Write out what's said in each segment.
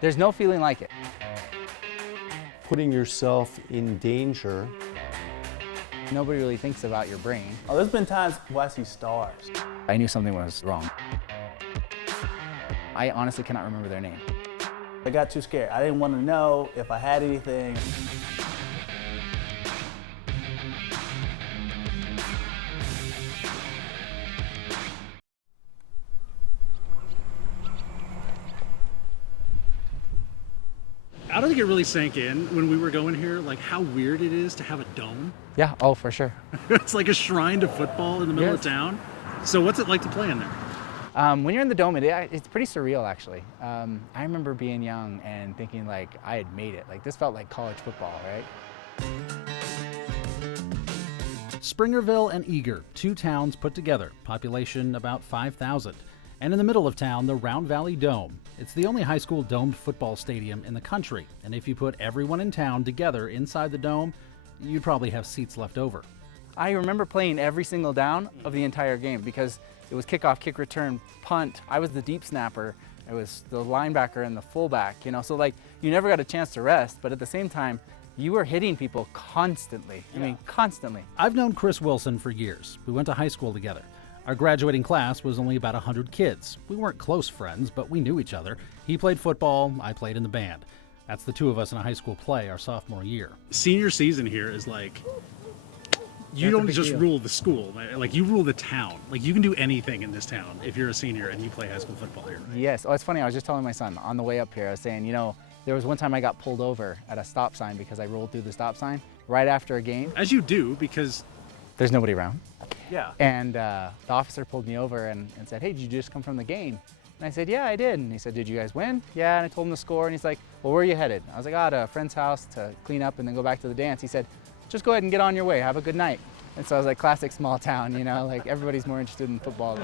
There's no feeling like it. Putting yourself in danger. Nobody really thinks about your brain. Oh, there's been times where I see stars. I knew something was wrong. I honestly cannot remember their name. I got too scared. I didn't want to know if I had anything. I don't think it really sank in when we were going here, like how weird it is to have a dome. Yeah, oh, for sure. It's like a shrine to football in the middle of town. So what's it like to play in there? When you're in the dome, it's pretty surreal, actually. I remember being young and thinking like I had made it. Like this felt like college football, right? Springerville and Eager, two towns put together, population about 5,000. And in the middle of town, the Round Valley Dome. It's the only high school domed football stadium in the country. And if you put everyone in town together inside the dome, you'd probably have seats left over. I remember playing every single down of the entire game because it was kickoff, kick return, punt. I was the deep snapper. I was the linebacker and the fullback, you know? So like, you never got a chance to rest, but at the same time, you were hitting people constantly. I mean, constantly. I've known Chris Wilson for years. We went to high school together. Our graduating class was only about 100 kids. We weren't close friends, but we knew each other. He played football, I played in the band. That's the two of us in a high school play our sophomore year. Senior season here is like, you don't just rule the school, like you rule the town. Like you can do anything in this town if you're a senior and you play high school football here. Right? Yes, oh, it's funny, I was just telling my son on the way up here, I was saying, you know, there was one time I got pulled over at a stop sign because I rolled through the stop sign right after a game. As you do, because there's nobody around. Yeah. And the officer pulled me over and said, hey, did you just come from the game? And I said, yeah, I did. And he said, did you guys win? Yeah, and I told him the score, and he's like, well, where are you headed? I was like, to a friend's house to clean up and then go back to the dance. He said, just go ahead and get on your way, have a good night. And so I was like, classic small town, you know, like everybody's more interested in football.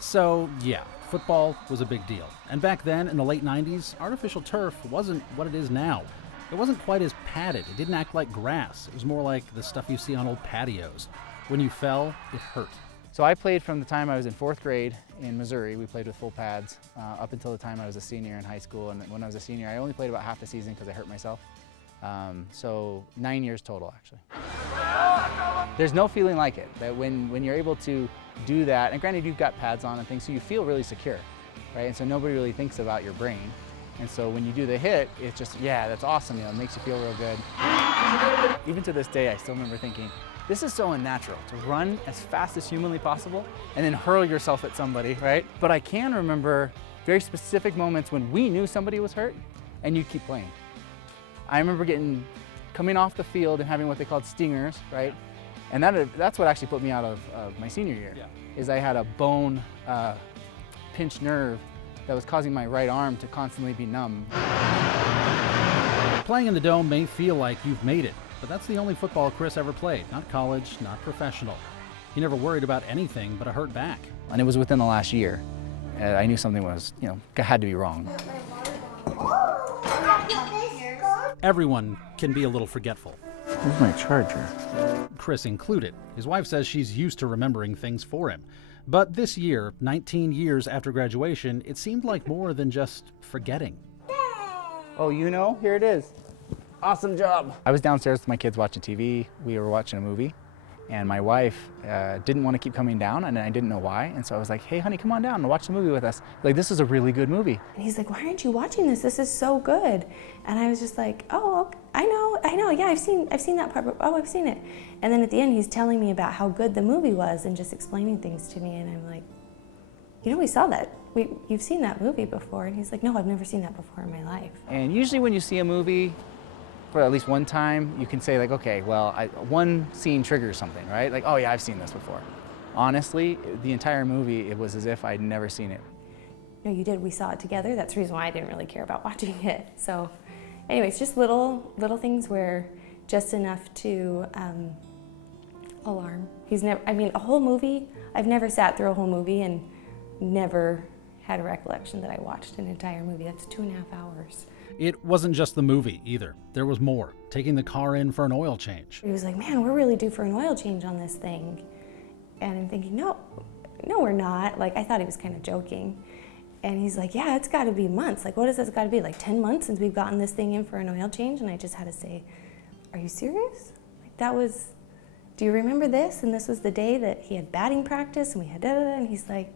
So, yeah, football was a big deal. And back then, in the late 90s, artificial turf wasn't what it is now. It wasn't quite as padded. It didn't act like grass. It was more like the stuff you see on old patios. When you fell, it hurt. So I played from the time I was in 4th grade in Missouri. We played with full pads up until the time I was a senior in high school. And when I was a senior, I only played about half the season because I hurt myself. So 9 years total, actually. There's no feeling like it, that when you're able to do that, and granted you've got pads on and things, so you feel really secure, right? And so nobody really thinks about your brain. And so when you do the hit, it's just, yeah, that's awesome, you know, it makes you feel real good. Even to this day, I still remember thinking, this is so unnatural, to run as fast as humanly possible and then hurl yourself at somebody, right? But I can remember very specific moments when we knew somebody was hurt and you keep playing. I remember coming off the field and having what they called stingers, right? And that's what actually put me out of my senior year, is I had a bone pinched nerve that was causing my right arm to constantly be numb. Playing in the dome may feel like you've made it, but that's the only football Chris ever played. Not college, not professional. He never worried about anything but a hurt back. And it was within the last year. I knew something was, you know, had to be wrong. Everyone can be a little forgetful. Where's my charger? Chris included. His wife says she's used to remembering things for him. But this year, 19 years after graduation, it seemed like more than just forgetting. Oh, you know, here it is. Awesome job. I was downstairs with my kids watching TV. We were watching a movie, and my wife didn't want to keep coming down, and I didn't know why. And so I was like, hey, honey, come on down and watch the movie with us. Like, this is a really good movie. And he's like, why aren't you watching this? This is so good. And I was just like, oh, I know, yeah, I've seen that part, oh, I've seen it. And then at the end, he's telling me about how good the movie was and just explaining things to me, and I'm like, you know, we saw that. You've seen that movie before. And he's like, no, I've never seen that before in my life. And usually when you see a movie, for at least one time, you can say like, okay, well, one scene triggers something, right? Like, oh yeah, I've seen this before. Honestly, the entire movie, it was as if I'd never seen it. No, you did. We saw it together. That's the reason why I didn't really care about watching it. So anyways, just little things where just enough to alarm. He's never, I mean, a whole movie, I've never sat through a whole movie and never had a recollection that I watched an entire movie. That's 2.5 hours. It wasn't just the movie either. There was more. Taking the car in for an oil change. He was like, man, we're really due for an oil change on this thing. And I'm thinking, no, we're not. Like, I thought he was kind of joking. And he's like, yeah, it's got to be months. Like, what has this got to be? Like 10 months since we've gotten this thing in for an oil change? And I just had to say, are you serious? Like, that was, do you remember this? And this was the day that he had batting practice and we had da-da-da. And he's like,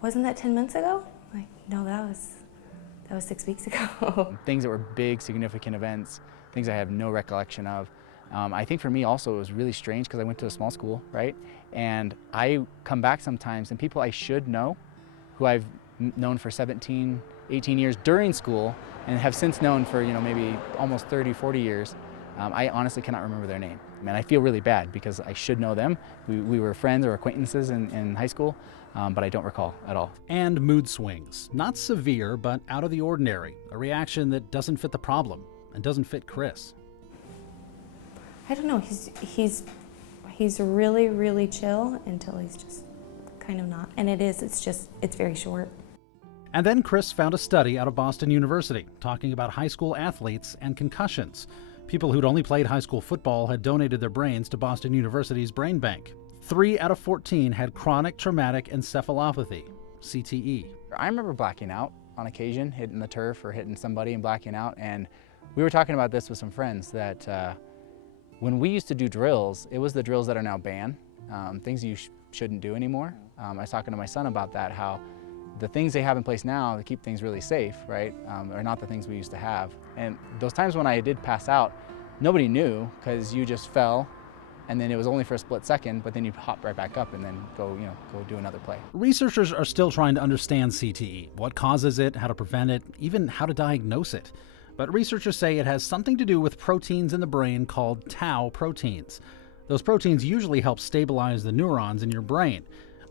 wasn't that 10 months ago? I'm like, no, that was 6 weeks ago. Things that were big, significant events, things I have no recollection of. I think for me also it was really strange because I went to a small school, right? And I come back sometimes and people I should know, who I've known for 17, 18 years during school and have since known for, you know, maybe almost 30, 40 years, I honestly cannot remember their name. I mean, I feel really bad because I should know them. We were friends or acquaintances in high school, but I don't recall at all. And mood swings. Not severe, but out of the ordinary. A reaction that doesn't fit the problem and doesn't fit Chris. I don't know, he's really, really chill until he's just kind of not. And it's very short. And then Chris found a study out of Boston University talking about high school athletes and concussions. People who'd only played high school football had donated their brains to Boston University's brain bank. 3 out of 14 had chronic traumatic encephalopathy, CTE. I remember blacking out on occasion, hitting the turf or hitting somebody and blacking out. And we were talking about this with some friends that when we used to do drills, it was the drills that are now banned, things you shouldn't do anymore. I was talking to my son about that, how the things they have in place now to keep things really safe, right, are not the things we used to have. And those times when I did pass out, nobody knew because you just fell and then it was only for a split second, but then you hop right back up and then go do another play. Researchers are still trying to understand CTE, what causes it, how to prevent it, even how to diagnose it. But researchers say it has something to do with proteins in the brain called tau proteins. Those proteins usually help stabilize the neurons in your brain.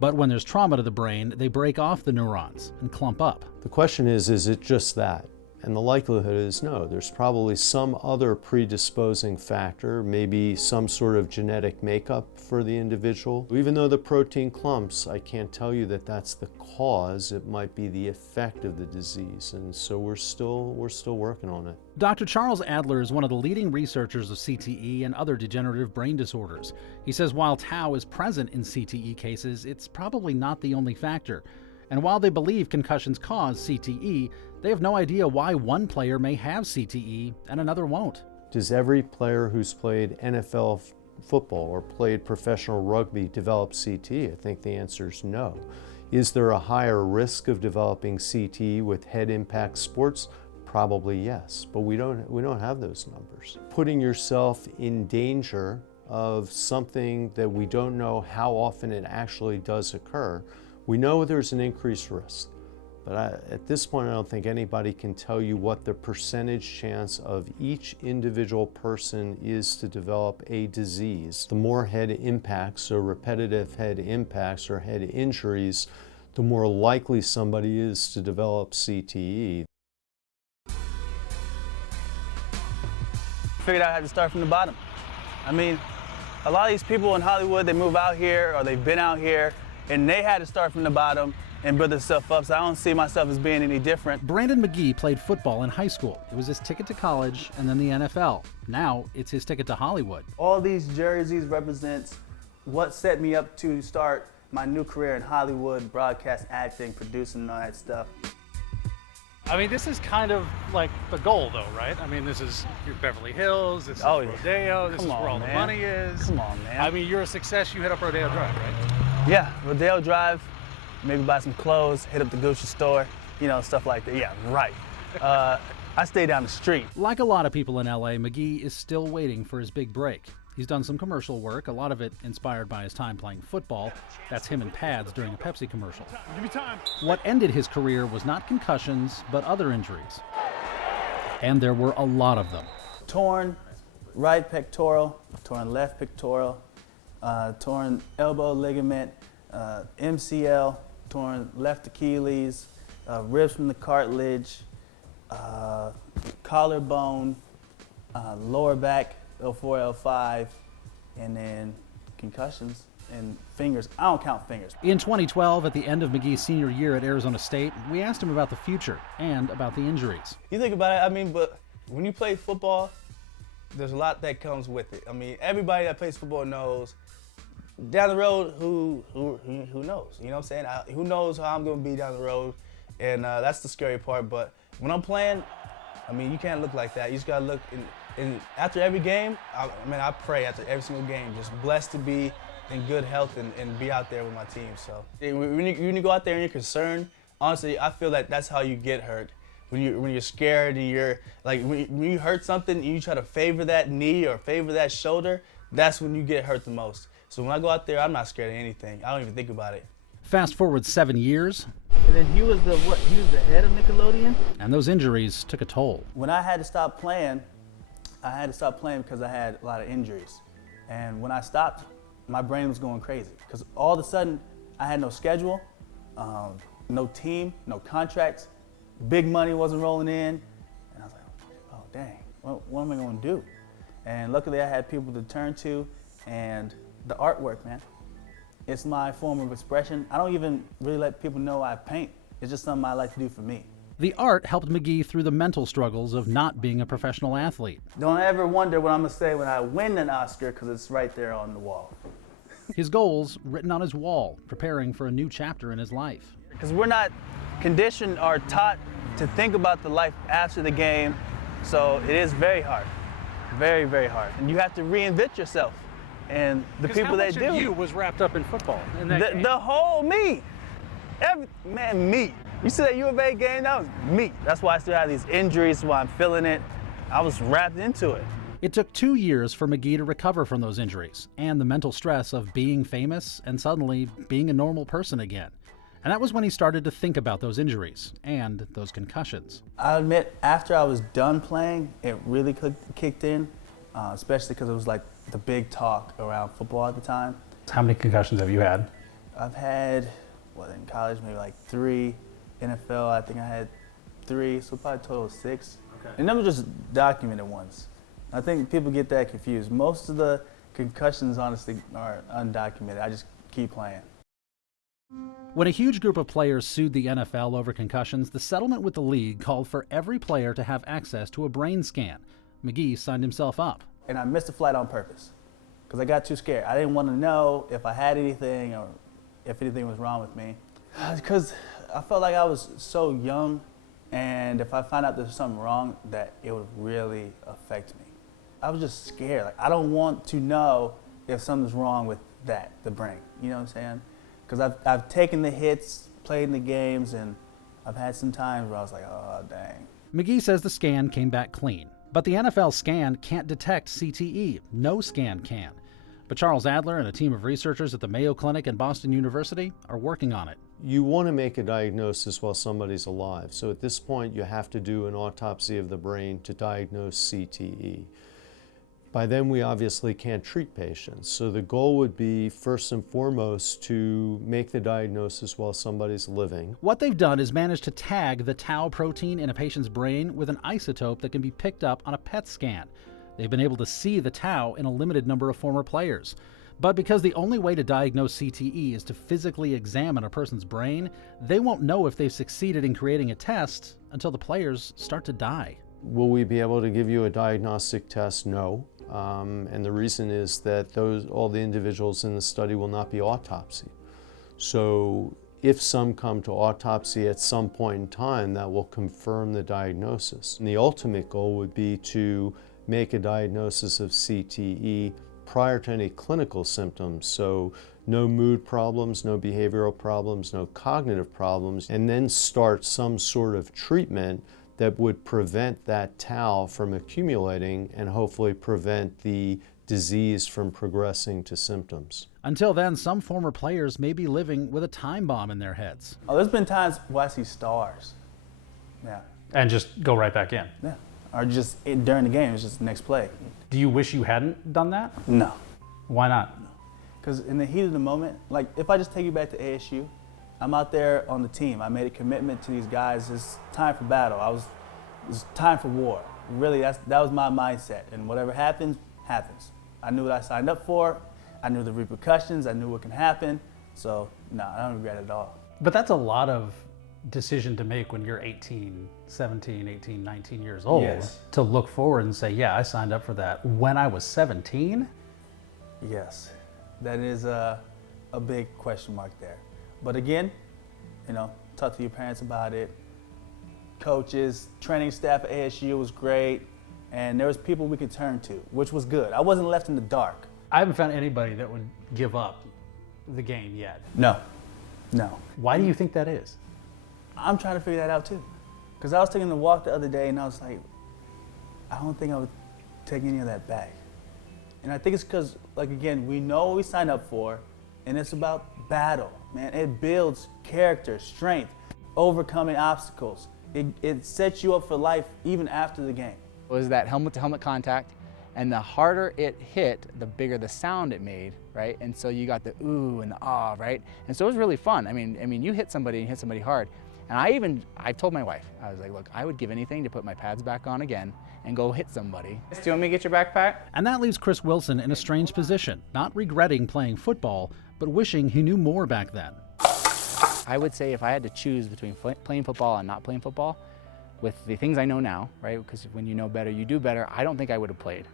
But when there's trauma to the brain, they break off the neurons and clump up. The question is it just that? And the likelihood is no. There's probably some other predisposing factor, maybe some sort of genetic makeup for the individual. Even though the protein clumps, I can't tell you that that's the cause. It might be the effect of the disease. And so we're still working on it. Dr. Charles Adler is one of the leading researchers of CTE and other degenerative brain disorders. He says while tau is present in CTE cases, it's probably not the only factor. And while they believe concussions cause CTE, they have no idea why one player may have CTE and another won't. Does every player who's played NFL football or played professional rugby develop CTE? I think the answer is no. Is there a higher risk of developing CTE with head impact sports? Probably yes, but we don't have those numbers. Putting yourself in danger of something that we don't know how often it actually does occur. We know there's an increased risk, but at this point I don't think anybody can tell you what the percentage chance of each individual person is to develop a disease. The more head impacts or repetitive head impacts or head injuries, the more likely somebody is to develop CTE. Figured out I had to start from the bottom. I mean, a lot of these people in Hollywood, they move out here or they've been out here and they had to start from the bottom and build themselves up, so I don't see myself as being any different. Brandon McGee played football in high school. It was his ticket to college and then the NFL. Now it's his ticket to Hollywood. All these jerseys represents what set me up to start my new career in Hollywood, broadcast, acting, producing, and all that stuff. I mean, this is kind of like the goal, though, right? I mean, this is your Beverly Hills, this is Rodeo, this is where all the money is. Come on, man. I mean, you're a success, you hit up Rodeo Drive, right? Yeah, Rodeo Drive, maybe buy some clothes, hit up the Gucci store, you know, stuff like that. Yeah, right. I stay down the street. Like a lot of people in LA, McGee is still waiting for his big break. He's done some commercial work, a lot of it inspired by his time playing football. That's him in pads during a Pepsi commercial. Give me time. What ended his career was not concussions, but other injuries. And there were a lot of them. Torn right pectoral, torn left pectoral, torn elbow ligament, MCL, torn left Achilles, ribs from the cartilage, collarbone, lower back, L4, L5, and then concussions and fingers. I don't count fingers. In 2012, at the end of McGee's senior year at Arizona State, we asked him about the future and about the injuries. You think about it, I mean, but when you play football, there's a lot that comes with it. I mean, everybody that plays football knows down the road, who knows? You know what I'm saying? Who knows how I'm gonna be down the road, and that's the scary part. But when I'm playing, I mean, you can't look like that. You just gotta look. And after every game, I pray after every single game, just blessed to be in good health and be out there with my team. So when you go out there and you're concerned, honestly, I feel that that's how you get hurt. When you're scared and you're like when you hurt something and you try to favor that knee or favor that shoulder, that's when you get hurt the most. So when I go out there, I'm not scared of anything. I don't even think about it. Fast forward 7 years, And then he was the head of Nickelodeon. and those injuries took a toll. When I had to stop playing, because I had a lot of injuries. And when I stopped, my brain was going crazy because all of a sudden I had no schedule, no team, no contracts, big money wasn't rolling in, and I was like, oh dang, what am I going to do? And luckily I had people to turn to, and the artwork, man. It's my form of expression. I don't even really let people know I paint. It's just something I like to do for me. The art helped McGee through the mental struggles of not being a professional athlete. Don't ever wonder what I'm gonna say when I win an Oscar, because it's right there on the wall. His goals written on his wall, preparing for a new chapter in his life. Because we're not conditioned or taught to think about the life after the game, so it is very hard, very, very hard. And you have to reinvent yourself. And the people that do. How much of you was wrapped up in football in that game? The whole me. Me. You see that U of A game? That was me. That's why I still have these injuries, why I'm feeling it. I was wrapped into it. It took 2 years for McGee to recover from those injuries and the mental stress of being famous and suddenly being a normal person again. And that was when he started to think about those injuries and those concussions. I admit, after I was done playing, it really kicked in, especially because it was like the big talk around football at the time. How many concussions have you had? I've had, in college, maybe like 3. NFL, I think I had 3, so probably a total of 6. Okay. And them were just documented ones. I think people get that confused. Most of the concussions, honestly, are undocumented. I just keep playing. When a huge group of players sued the NFL over concussions, the settlement with the league called for every player to have access to a brain scan. McGee signed himself up. And I missed the flight on purpose because I got too scared. I didn't want to know if I had anything or if anything was wrong with me. Because I felt like I was so young, and if I found out there was something wrong, that it would really affect me. I was just scared. Like, I don't want to know if something's wrong with the brain. You know what I'm saying? Because I've taken the hits, played in the games, and I've had some times where I was like, oh, dang. McGee says the scan came back clean, but the NFL scan can't detect CTE. No scan can. But Charles Adler and a team of researchers at the Mayo Clinic and Boston University are working on it. You want to make a diagnosis while somebody's alive. So at this point, you have to do an autopsy of the brain to diagnose CTE. By then, we obviously can't treat patients. So the goal would be, first and foremost, to make the diagnosis while somebody's living. What they've done is managed to tag the tau protein in a patient's brain with an isotope that can be picked up on a PET scan. They've been able to see the tau in a limited number of former players. But because the only way to diagnose CTE is to physically examine a person's brain, they won't know if they've succeeded in creating a test until the players start to die. Will we be able to give you a diagnostic test? No. And the reason is that all the individuals in the study will not be autopsied. So if some come to autopsy at some point in time, that will confirm the diagnosis. And the ultimate goal would be to make a diagnosis of CTE prior to any clinical symptoms. So no mood problems, no behavioral problems, no cognitive problems, and then start some sort of treatment that would prevent that tau from accumulating and hopefully prevent the disease from progressing to symptoms. Until then, some former players may be living with a time bomb in their heads. Oh, there's been times where I see stars. Yeah. And just go right back in. Yeah. Or just during the game, it's just the next play. Do you wish you hadn't done that? No. Why not? Because in the heat of the moment, like if I just take you back to ASU, I'm out there on the team. I made a commitment to these guys. It's time for battle. It's time for war. Really, that was my mindset. And whatever happens, happens. I knew what I signed up for. I knew the repercussions. I knew what can happen. So, no, I don't regret it at all. But that's a lot of decision to make when you're 17, 18, 19 years old. Yes. To look forward and say, yeah, I signed up for that when I was 17. Yes. that is a big question mark there. But again, talk to your parents about it. Coaches, training staff at ASU was great, and there was people we could turn to, which was good. I wasn't left in the dark. I haven't found anybody that would give up the game yet. No. Why do you think that is? I'm trying to figure that out too. Because I was taking the walk the other day and I was like, I don't think I would take any of that back. And I think it's because, like, again, we know what we signed up for, and it's about battle, man. It builds character, strength, overcoming obstacles. It sets you up for life even after the game. It was that helmet-to-helmet contact, and the harder it hit, the bigger the sound it made, right? And so you got the ooh and the ah, right? And so it was really fun. I mean, you hit somebody and hit somebody hard. And I told my wife, I was like, look, I would give anything to put my pads back on again and go hit somebody. Do you want me to get your backpack? And that leaves Chris Wilson in a strange position, not regretting playing football, but wishing he knew more back then. I would say if I had to choose between playing football and not playing football, with the things I know now, right? Because when you know better, you do better. I don't think I would have played.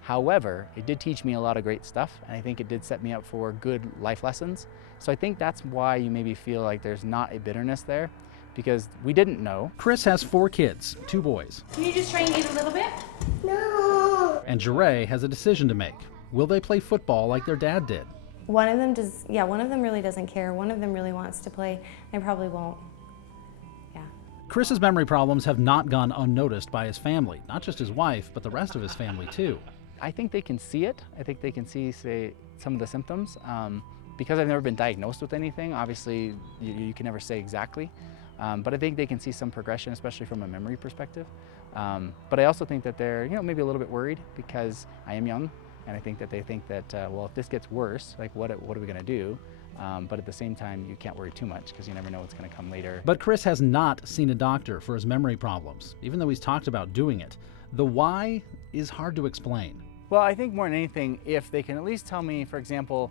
However, it did teach me a lot of great stuff, and I think it did set me up for good life lessons. So I think that's why you maybe feel like there's not a bitterness there, because we didn't know. Chris has 4 kids, 2 boys. Can you just try and eat a little bit? No. And Jure has a decision to make. Will they play football like their dad did? One of them does, yeah, one of them really doesn't care. One of them really wants to play and probably won't. Yeah. Chris's memory problems have not gone unnoticed by his family, not just his wife, but the rest of his family too. I think they can see it. I think they can see, say, some of the symptoms. Because I've never been diagnosed with anything, obviously you can never say exactly. But I think they can see some progression, especially from a memory perspective. But I also think that they're, maybe a little bit worried because I am young, and I think that they think that, well, if this gets worse, like what are we going to do? But at the same time, you can't worry too much because you never know what's going to come later. But Chris has not seen a doctor for his memory problems, even though he's talked about doing it. The why is hard to explain. Well, I think more than anything, if they can at least tell me, for example,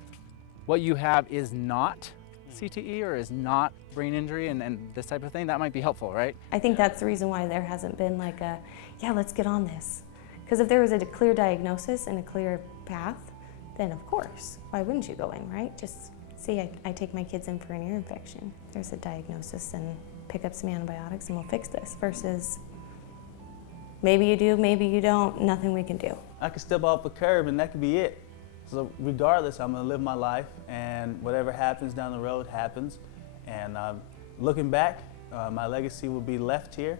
what you have is not CTE or is not brain injury and this type of thing, that might be helpful, right? I think that's the reason why there hasn't been like a, yeah, let's get on this. Because if there was a clear diagnosis and a clear path, then of course, why wouldn't you go in, right? Just see, I take my kids in for an ear infection. There's a diagnosis and pick up some antibiotics and we'll fix this versus maybe you do, maybe you don't, nothing we can do. I could step off a curb and that could be it. So regardless, I'm gonna live my life and whatever happens down the road happens. And looking back, my legacy will be left here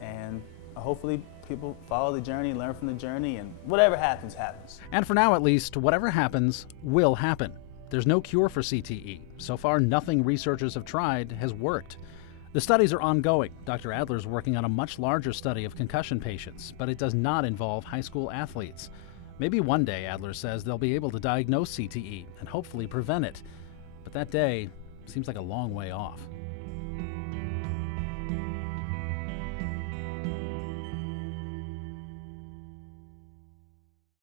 and hopefully people follow the journey, learn from the journey, and whatever happens, happens. And for now at least, whatever happens will happen. There's no cure for CTE. So far, nothing researchers have tried has worked. The studies are ongoing. Dr. Adler's working on a much larger study of concussion patients, but it does not involve high school athletes. Maybe one day, Adler says, they'll be able to diagnose CTE and hopefully prevent it. But that day seems like a long way off.